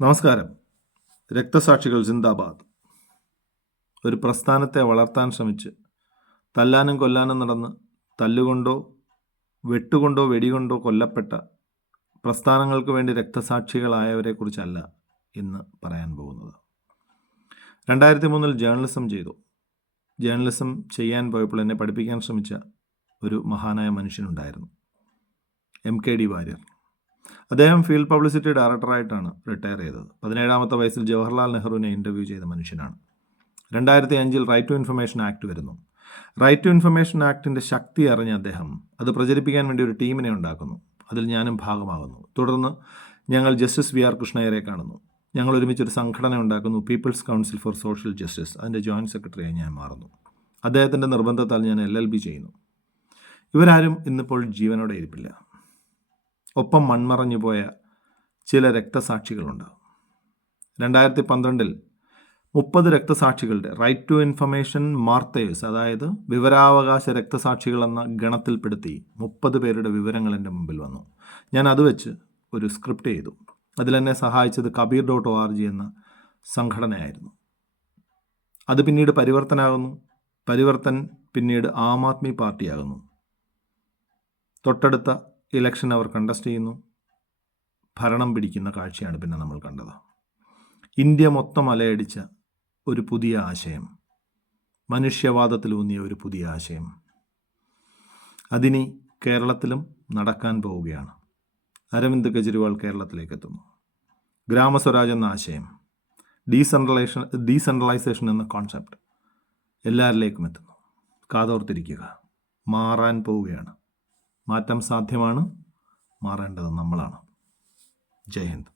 നമസ്കാരം. രക്തസാക്ഷികൾ സിന്ദാബാദ്. ഒരു പ്രസ്ഥാനത്തെ വളർത്താൻ ശ്രമിച്ച് തല്ലാനും കൊല്ലാനും നടന്ന് തല്ലുകൊണ്ടോ വെട്ടുകൊണ്ടോ വെടികൊണ്ടോ കൊല്ലപ്പെട്ട പ്രസ്ഥാനങ്ങൾക്ക് വേണ്ടി രക്തസാക്ഷികളായവരെക്കുറിച്ചല്ല ഇന്ന് പറയാൻ പോകുന്നത്. 2003 ജേർണലിസം ചെയ്തു. ജേർണലിസം ചെയ്യാൻ പോയപ്പോൾ എന്നെ പഠിപ്പിക്കാൻ ശ്രമിച്ച ഒരു മഹാനായ മനുഷ്യനുണ്ടായിരുന്നു, MKD വാര്യർ. അദ്ദേഹം ഫീൽഡ് പബ്ലിസിറ്റി ഡയറക്ടറായിട്ടാണ് റിട്ടയർ ചെയ്തത്. 17ാമത്തെ വയസ്സിൽ ജവഹർലാൽ നെഹ്റുവിനെ ഇൻ്റർവ്യൂ ചെയ്ത മനുഷ്യനാണ്. 2005 റൈറ്റ് ടു ഇൻഫർമേഷൻ ആക്ട് വരുന്നു. റൈറ്റ് ടു ഇൻഫർമേഷൻ ആക്ടിൻ്റെ ശക്തി അറിഞ്ഞ അദ്ദേഹം അത് പ്രചരിപ്പിക്കാൻ വേണ്ടി ഒരു ടീമിനെ ഉണ്ടാക്കുന്നു. അതിൽ ഞാനും ഭാഗമാകുന്നു. തുടർന്ന് ഞങ്ങൾ ജസ്റ്റിസ് VR കൃഷ്ണയ്യരെ കാണുന്നു. ഞങ്ങൾ ഒരുമിച്ചൊരു സംഘടന ഉണ്ടാക്കുന്നു, people's council for social justice. അതിൻ്റെ ജോയിൻറ്റ് സെക്രട്ടറിയായി ഞാൻ മാറുന്നു. അദ്ദേഹത്തിൻ്റെ നിർബന്ധത്താൽ ഞാൻ LLB ചെയ്യുന്നു. ഇവരാരും ഇന്നിപ്പോൾ ജീവനോടെ ഇരിപ്പില്ല. ഒപ്പം മൺമറഞ്ഞു പോയ ചില രക്തസാക്ഷികളുണ്ട്. 2012 30 രക്തസാക്ഷികളുടെ റൈറ്റ് ടു ഇൻഫർമേഷൻ മാർത്തേഴ്സ്, അതായത് വിവരാവകാശ രക്തസാക്ഷികൾ എന്ന ഗണത്തിൽപ്പെടുത്തി 30 പേരുടെ വിവരങ്ങൾ എൻ്റെ മുമ്പിൽ വന്നു. ഞാൻ അത് വെച്ച് ഒരു സ്ക്രിപ്റ്റ് ചെയ്തു. അതിലെന്നെ സഹായിച്ചത് kabir.org എന്ന സംഘടനയായിരുന്നു. അത് പിന്നീട് പരിവർത്തനാകുന്നു. പരിവർത്തൻ പിന്നീട് ആം ആദ്മി പാർട്ടിയാകുന്നു. തൊട്ടടുത്ത ഇലക്ഷൻ അവർ കണ്ടസ്റ്റ് ചെയ്യുന്നു. ഭരണം പിടിക്കുന്ന കാഴ്ചയാണ് പിന്നെ നമ്മൾ കണ്ടത്. ഇന്ത്യ മൊത്തം അലയടിച്ച ഒരു പുതിയ ആശയം, മനുഷ്യവാദത്തിലൂന്നിയ ഒരു പുതിയ ആശയം, അതിനി കേരളത്തിലും നടക്കാൻ പോവുകയാണ്. അരവിന്ദ് കെജ്രിവാൾ കേരളത്തിലേക്ക് എത്തുന്നു. ഗ്രാമസ്വരാജ് എന്ന ആശയം, ഡീസെൻട്രലൈസേഷൻ എന്ന കോൺസെപ്റ്റ് എല്ലാവരിലേക്കും എത്തുന്നു. കാതോർത്തിരിക്കുക. മാറാൻ പോവുകയാണ്. മാറ്റം സാധ്യമാണ്. മാറേണ്ടത് നമ്മളാണ്. ജയ് ഹിന്ദ്.